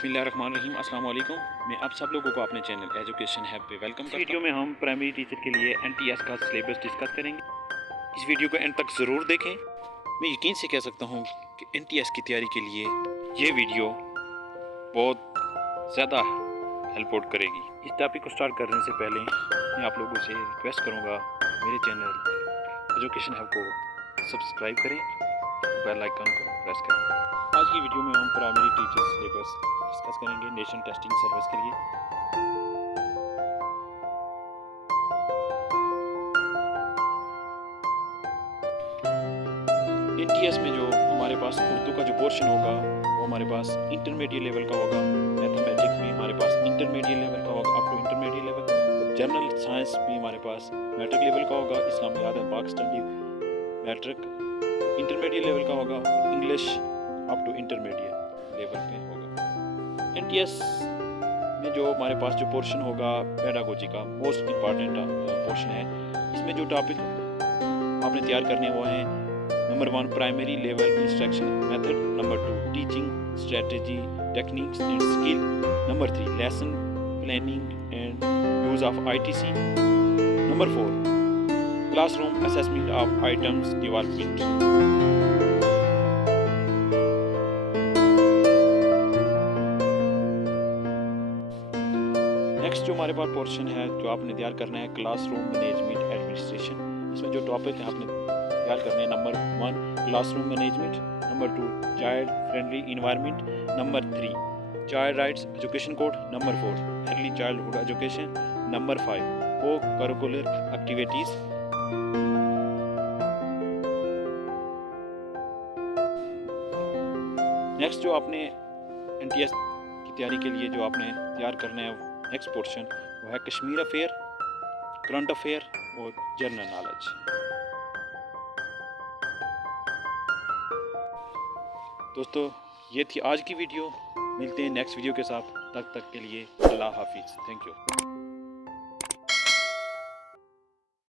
बिस्मिल्लाहिर्रहमानिर्रहीम। अस्सलाम वालेकुम। मैं आप सब लोगों को अपने चैनल एजुकेशन हैब पे वेलकम करता हूं। वीडियो में हम प्राइमरी टीचर के लिए NTS का सिलेबस डिस्कस करेंगे। इस वीडियो को एंड तक ज़रूर देखें। मैं यकीन से कह सकता हूं कि NTS की तैयारी के लिए ये वीडियो बहुत ज़्यादा हेल्प आउट करेगी। इस टॉपिक को स्टार्ट करने से पहले मैं आप लोगों से रिक्वेस्ट करूँगा मेरे चैनल एजुकेशन हैब को सब्सक्राइब करें, बेल आइकन को प्रेस करें। आज की वीडियो में हम प्राइमरी टीचर सिलेबस डिस्कस करेंगे नेशनल टेस्टिंग सर्विस के लिए। NTS में जो हमारे पास उर्दू का जो पोर्शन होगा वो हमारे पास इंटरमीडिएट लेवल का होगा। मैथमेटिक्स भी हमारे पास इंटरमीडिएट लेवल का होगा, up to intermediate level. General science भी हमारे पास मैट्रिक लेवल का होगा। इस्लामियात and Pak study matric intermediate level का होगा। English up to intermediate level पे होगा। NTS में जो हमारे पास जो पोर्शन होगा पेडागोजी का मोस्ट इम्पॉर्टेंट पोर्शन है। इसमें जो टॉपिक आपने तैयार करने वो हैं number 1 primary level instruction method, number 2 teaching strategy techniques and skill, number 3 lesson planning and use of ITC, number 4 classroom assessment of items development. Next जो हमारे पास पोर्शन है जो आपने तैयार करना है क्लासरूम मैनेजमेंट एडमिनिस्ट्रेशन। इसमें जो टॉपिक है आपने तैयार करने हैं number 1 classroom management, number 2 child friendly environment, number 3 child rights education code, number 4 early childhood education, number 5 को करिकुलर एक्टिविटीज़। नेक्स्ट जो आपने NTS की तैयारी के लिए जो आपने तैयार करना है नेक्स्ट पोर्शन वो है कश्मीर अफेयर, करंट अफेयर और जनरल नॉलेज। दोस्तों ये थी आज की वीडियो। मिलते हैं नेक्स्ट वीडियो के साथ, तब तक के लिए अल्लाह हाफिज़। Thank you.